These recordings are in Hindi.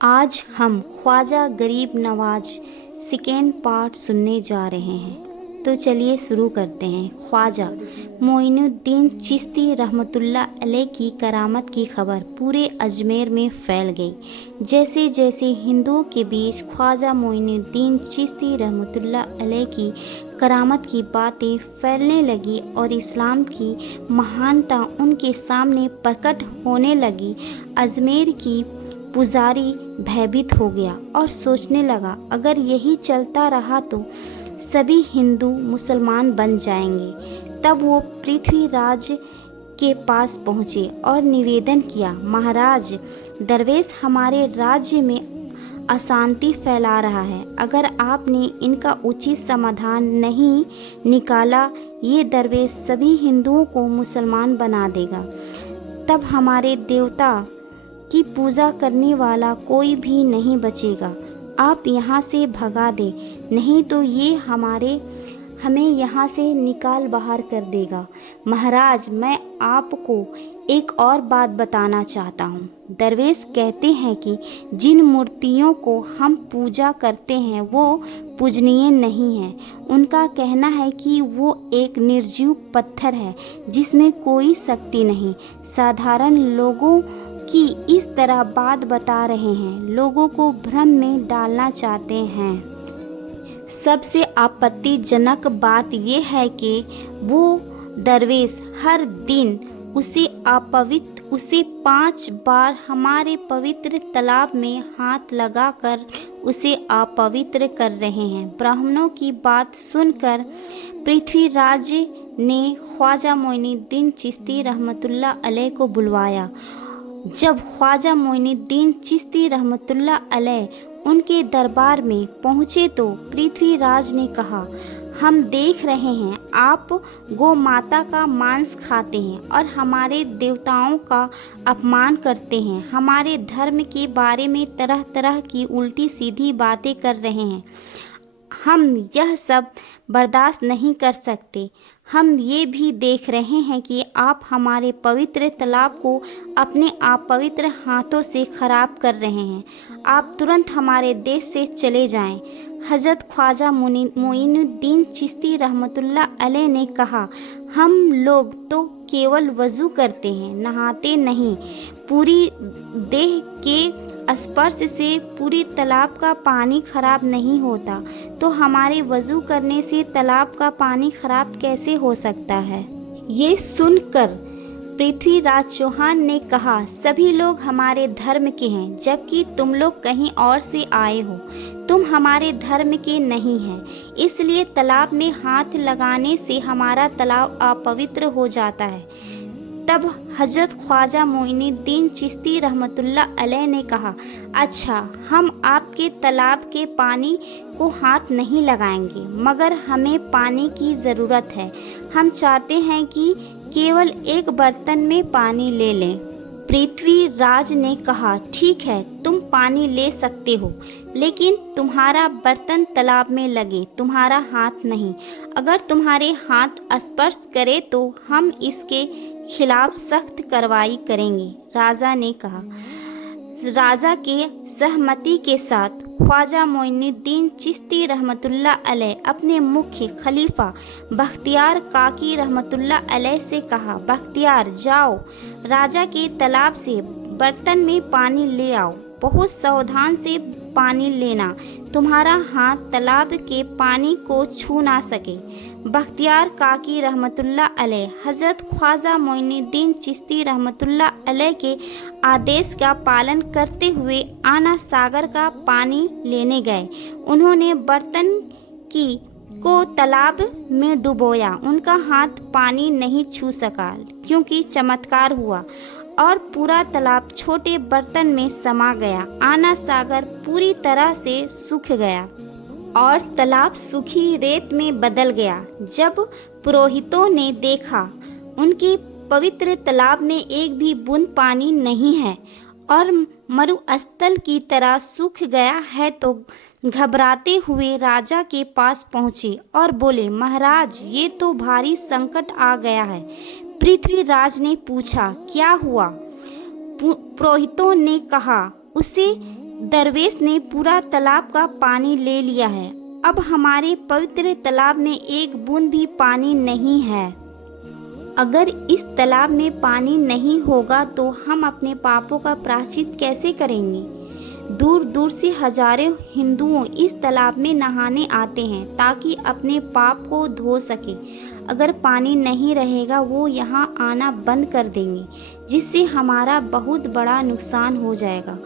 आज हम ख्वाजा गरीब नवाज सेकेंड पार्ट सुनने जा रहे हैं। तो चलिए शुरू करते हैं। ख्वाजा मोइनुद्दीन चिश्ती रहमतुल्लाह अलैह की करामत की खबर पूरे अजमेर में फैल गई। जैसे जैसे हिंदुओं के बीच ख्वाजा मोइनुद्दीन चिश्ती रहमतुल्लाह अलैह की करामत की बातें फैलने लगी और इस्लाम की महानता उनके सामने प्रकट होने लगी, अजमेर की पुजारी भयभीत हो गया और सोचने लगा, अगर यही चलता रहा तो सभी हिंदू मुसलमान बन जाएंगे। तब वो पृथ्वीराज के पास पहुँचे और निवेदन किया, महाराज, दरवेश हमारे राज्य में अशांति फैला रहा है। अगर आपने इनका उचित समाधान नहीं निकाला, ये दरवेश सभी हिंदुओं को मुसलमान बना देगा। तब हमारे देवता की पूजा करने वाला कोई भी नहीं बचेगा। आप यहाँ से भगा दे, नहीं तो ये हमें यहाँ से निकाल बाहर कर देगा। महाराज, मैं आपको एक और बात बताना चाहता हूँ। दरवेश कहते हैं कि जिन मूर्तियों को हम पूजा करते हैं वो पूजनीय नहीं हैं। उनका कहना है कि वो एक निर्जीव पत्थर है जिसमें कोई शक्ति नहीं। साधारण लोगों की इस तरह बात बता रहे हैं, लोगों को भ्रम में डालना चाहते हैं। सबसे आपत्तिजनक बात यह है कि वो दरवेश हर दिन उसे 5 बार हमारे पवित्र तालाब में हाथ लगाकर उसे अपवित्र कर रहे हैं। ब्राह्मणों की बात सुनकर पृथ्वीराज ने ख्वाजा मोइनुद्दीन चिश्ती रहमतुल्लाह अलैह को बुलवाया। जब ख्वाजा मोइनुद्दीन चिश्ती रहमतुल्लाह अलैह उनके दरबार में पहुँचे तो पृथ्वीराज ने कहा, हम देख रहे हैं आप गौ माता का मांस खाते हैं और हमारे देवताओं का अपमान करते हैं। हमारे धर्म के बारे में तरह तरह की उल्टी सीधी बातें कर रहे हैं। हम यह सब बर्दाश्त नहीं कर सकते। हम ये भी देख रहे हैं कि आप हमारे पवित्र तालाब को अपने अपवित्र हाथों से खराब कर रहे हैं। आप तुरंत हमारे देश से चले जाएं। हज़रत ख्वाजा मोइनुद्दीन चिश्ती रहमतुल्लाह अलैह ने कहा, हम लोग तो केवल वज़ू करते हैं, नहाते नहीं। पूरी देह के स्पर्श से पूरी तालाब का पानी खराब नहीं होता, तो हमारे वज़ू करने से तालाब का पानी खराब कैसे हो सकता है। ये सुनकर पृथ्वीराज चौहान ने कहा, सभी लोग हमारे धर्म के हैं, जबकि तुम लोग कहीं और से आए हो। तुम हमारे धर्म के नहीं हैं, इसलिए तालाब में हाथ लगाने से हमारा तालाब अपवित्र हो जाता है। तब हज़रत ख्वाजा मोइनुद्दीन चिश्ती रहमतुल्लाह अलैह ने कहा, अच्छा, हम आपके तालाब के पानी को हाथ नहीं लगाएंगे, मगर हमें पानी की ज़रूरत है। हम चाहते हैं कि केवल एक बर्तन में पानी ले लें। पृथ्वीराज ने कहा, ठीक है, तुम पानी ले सकते हो, लेकिन तुम्हारा बर्तन तालाब में लगे, तुम्हारा हाथ नहीं। अगर तुम्हारे हाथ स्पर्श करे तो हम इसके खिलाफ सख्त कार्रवाई करेंगे। राजा ने कहा। राजा के सहमति के साथ ख्वाजा मोइनुद्दीन चिश्ती रहमतुल्लाह अलैह अपने मुख्य खलीफा बख्तियार काकी रहमतुल्लाह अलैह से कहा, बख्तियार, जाओ राजा के तालाब से बर्तन में पानी ले आओ। बहुत सावधान से पानी लेना, तुम्हारा हाथ तालाब के पानी को छू ना सके। बख्तियार काकी रहमतुल्लाह अलैह हज़रत ख्वाजा मोइनुद्दीन चिश्ती रहमतुल्लाह अलैह के आदेश का पालन करते हुए आना सागर का पानी लेने गए। उन्होंने बर्तन को तालाब में डुबोया। उनका हाथ पानी नहीं छू सका, क्योंकि चमत्कार हुआ और पूरा तालाब छोटे बर्तन में समा गया। आना सागर पूरी तरह से सूख गया और तालाब सूखी रेत में बदल गया। जब पुरोहितों ने देखा उनके पवित्र तालाब में एक भी बूंद पानी नहीं है और मरुस्थल की तरह सूख गया है, तो घबराते हुए राजा के पास पहुँचे और बोले, महाराज, ये तो भारी संकट आ गया है। पृथ्वीराज ने पूछा, क्या हुआ? पुरोहितों ने कहा, उससे दरवेश ने पूरा तालाब का पानी ले लिया है। अब हमारे पवित्र तालाब में एक बूंद भी पानी नहीं है। अगर इस तालाब में पानी नहीं होगा तो हम अपने पापों का प्रायश्चित कैसे करेंगे? दूर दूर से हजारों हिंदुओं इस तालाब में नहाने आते हैं ताकि अपने पाप को धो सके। अगर पानी नहीं रहेगा वो यहाँ आना बंद कर देंगे, जिससे हमारा बहुत बड़ा नुकसान हो जाएगा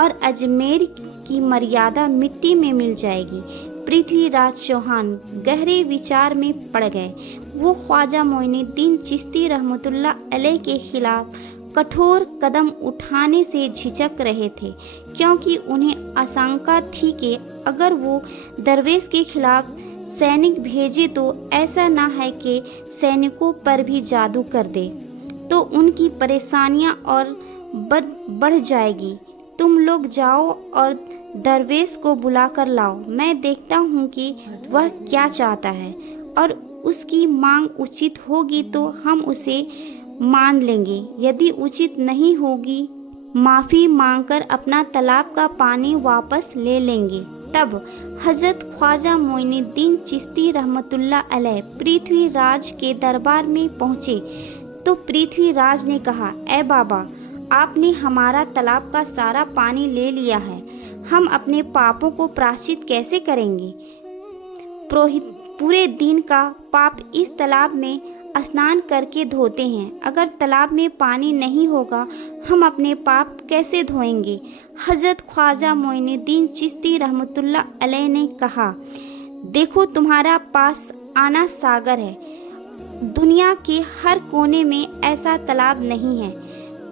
और अजमेर की मर्यादा मिट्टी में मिल जाएगी। पृथ्वीराज चौहान गहरे विचार में पड़ गए। वो ख्वाजा मोइनुद्दीन चिश्ती रहमतुल्लाह अलैह के खिलाफ कठोर कदम उठाने से झिझक रहे थे, क्योंकि उन्हें आशंका थी कि अगर वो दरवेश के खिलाफ सैनिक भेजे तो ऐसा ना है कि सैनिकों पर भी जादू कर दे, तो उनकी परेशानियां और बढ़ जाएगी। तुम लोग जाओ और दरवेश को बुला कर लाओ। मैं देखता हूँ कि वह क्या चाहता है, और उसकी मांग उचित होगी तो हम उसे मान लेंगे। यदि उचित नहीं होगी, माफ़ी मांगकर अपना तालाब का पानी वापस ले लेंगे। तब हज़रत ख्वाजा मोइनुद्दीन चिश्ती रहमतुल्लाह अलैह पृथ्वीराज के दरबार में पहुँचे तो पृथ्वीराज ने कहा, ए बाबा, आपने हमारा तालाब का सारा पानी ले लिया है, हम अपने पापों को प्रायश्चित कैसे करेंगे? पुरोहित पूरे दिन का पाप इस तालाब में स्नान करके धोते हैं। अगर तालाब में पानी नहीं होगा, हम अपने पाप कैसे धोएंगे? हज़रत ख्वाजा मोइनुद्दीन चिश्ती रहमतुल्लाह अलैह ने कहा, देखो, तुम्हारा पास आना सागर है। दुनिया के हर कोने में ऐसा तालाब नहीं है,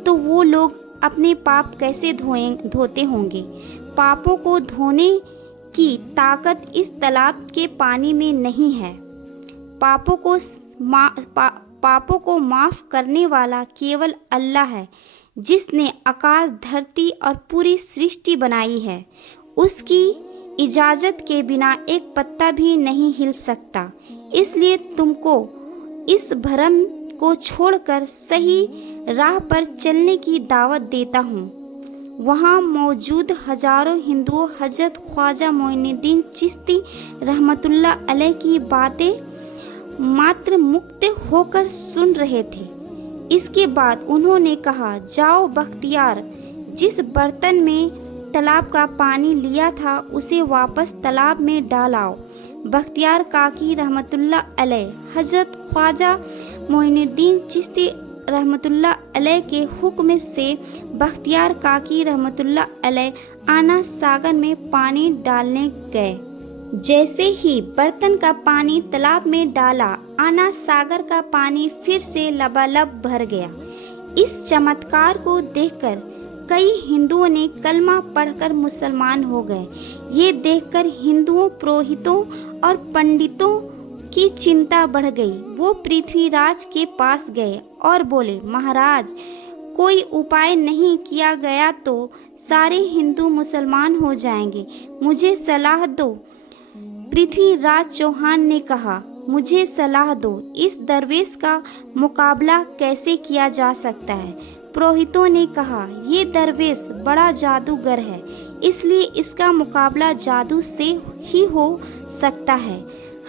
तो वो लोग अपने पाप कैसे धोते होंगे? पापों को धोने की ताकत इस तालाब के पानी में नहीं है। पापों को माफ़ करने वाला केवल अल्लाह है, जिसने आकाश, धरती और पूरी सृष्टि बनाई है। उसकी इजाज़त के बिना एक पत्ता भी नहीं हिल सकता। इसलिए तुमको इस भ्रम को छोड़कर सही राह पर चलने की दावत देता हूँ। वहाँ मौजूद हजारों हिंदुओं हज़रत ख्वाजा मोइनुद्दीन चिश्ती रहमतुल्लाह अलैह की बातें मात्र मुक्त होकर सुन रहे थे। इसके बाद उन्होंने कहा, जाओ बख्तियार, जिस बर्तन में तालाब का पानी लिया था उसे वापस तालाब में डाल आओ। बख्तियार काकी रहमतुल्लाह अलैह हज़रत ख्वाजा मोइनुद्दीन चिश्ती रहमतुल्लाह अलैह के हुक्म से बख्तियार काकी रहमतुल्लाह अलैह आना सागर में पानी डालने गए। जैसे ही बर्तन का पानी तालाब में डाला, आना सागर का पानी फिर से लबालब भर गया। इस चमत्कार को देखकर कई हिंदुओं ने कलमा पढ़कर मुसलमान हो गए। ये देखकर हिंदुओं, पुरोहितों और पंडितों की चिंता बढ़ गई। वो पृथ्वीराज के पास गए और बोले, महाराज, कोई उपाय नहीं किया गया तो सारे हिंदू मुसलमान हो जाएंगे, मुझे सलाह दो। पृथ्वीराज चौहान ने कहा, मुझे सलाह दो, इस दरवेश का मुकाबला कैसे किया जा सकता है? पुरोहितों ने कहा, ये दरवेश बड़ा जादूगर है, इसलिए इसका मुकाबला जादू से ही हो सकता है।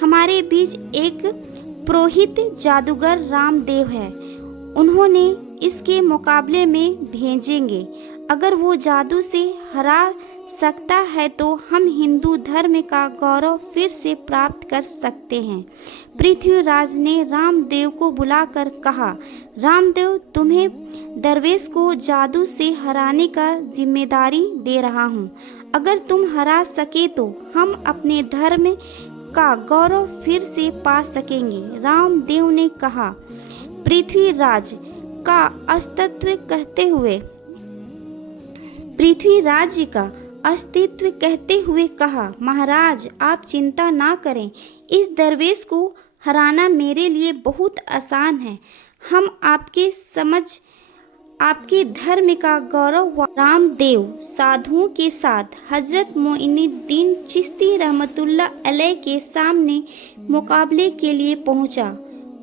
हमारे बीच एक पुरोहित जादूगर रामदेव है, उन्होंने इसके मुकाबले में भेजेंगे। अगर वो जादू से हरा सकता है तो हम हिंदू धर्म का गौरव फिर से प्राप्त कर सकते हैं। पृथ्वीराज ने रामदेव को बुलाकर कहा, रामदेव, तुम्हें दरवेश को जादू से हराने का जिम्मेदारी दे रहा हूँ। अगर तुम हरा सके तो हम अपने धर्म का गौरव फिर से पा सकेंगे। रामदेव ने कहा, पृथ्वीराज का अस्तित्व कहते हुए कहा, महाराज, आप चिंता ना करें, इस दरवेश को हराना मेरे लिए बहुत आसान है। हम आपके धर्म का गौरव। रामदेव साधुओं के साथ हज़रत मोइनुद्दीन चिश्ती रहमतुल्लाह अलैह के सामने मुकाबले के लिए पहुंचा।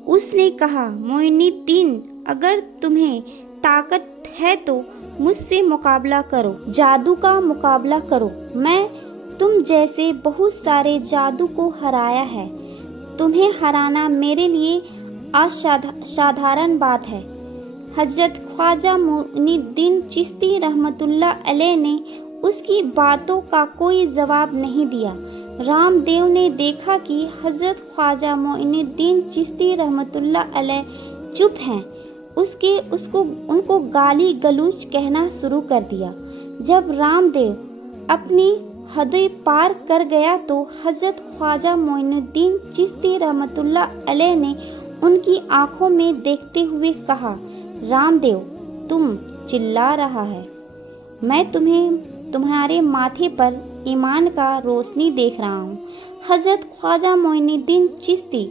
उसने कहा, मोइनुद्दीन, अगर तुम्हें ताकत है तो मुझसे मुकाबला करो, जादू का मुकाबला करो। मैं तुम जैसे बहुत सारे जादू को हराया है। तुम्हें हराना मेरे लिए असाधारण बात है। हजरत ख्वाजा मोइनुद्दीन चिश्ती रहमतुल्लाह अलैह ने उसकी बातों का कोई जवाब नहीं दिया। रामदेव ने देखा कि हजरत ख्वाजा मोइनुद्दीन चिश्ती रहमतुल्लाह अलैह चुप हैं। उनको गाली गलौज कहना शुरू कर दिया। जब रामदेव अपनी हदें पार कर गया तो हजरत ख्वाजा मोइनुद्दीन चिश्ती रहमतुल्लाह अलैह ने उनकी आंखों में देखते हुए कहा, रामदेव तुम चिल्ला रहा है। मैं तुम्हारे माथे पर ईमान का रोशनी देख रहा हूँ। हजरत ख्वाजा मोइनुद्दीन चिश्ती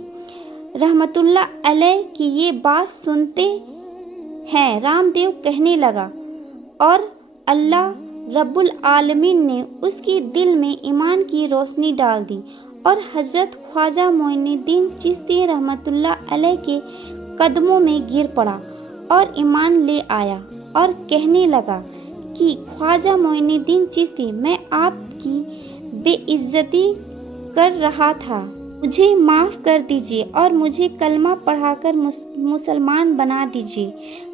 रहमतुल्लाह अलैह की ये बात सुनते हैं रामदेव कहने लगा और अल्लाह रब्बुल आलमीन ने उसके दिल में ईमान की रोशनी डाल दी और हजरत ख्वाजा मोइनुद्दीन चिश्ती रहमतुल्लाह अलैह के कदमों में गिर पड़ा और ईमान ले आया और कहने लगा कि ख्वाजा मोइनुद्दीन चिश्ती, मैं आपकी बेइज्जती कर रहा था, मुझे माफ़ कर दीजिए और मुझे कलमा पढ़ाकर मुसलमान बना दीजिए।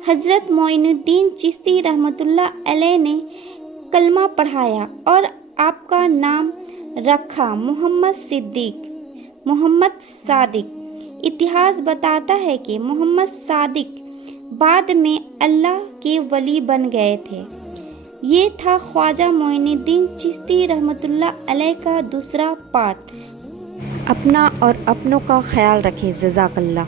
हजरत मोइनुद्दीन चिश्ती रहमतुल्लाह अलैह ने कलमा पढ़ाया और आपका नाम रखा मोहम्मद सादिक। इतिहास बताता है कि मोहम्मद सादिक बाद में अल्लाह के वली बन गए थे। ये था ख्वाजा मोइनुद्दीन चिश्ती रहमतुल्लाह अलैह का दूसरा पार्ट। अपना और अपनों का ख्याल रखें। जज़ाकल्लाह।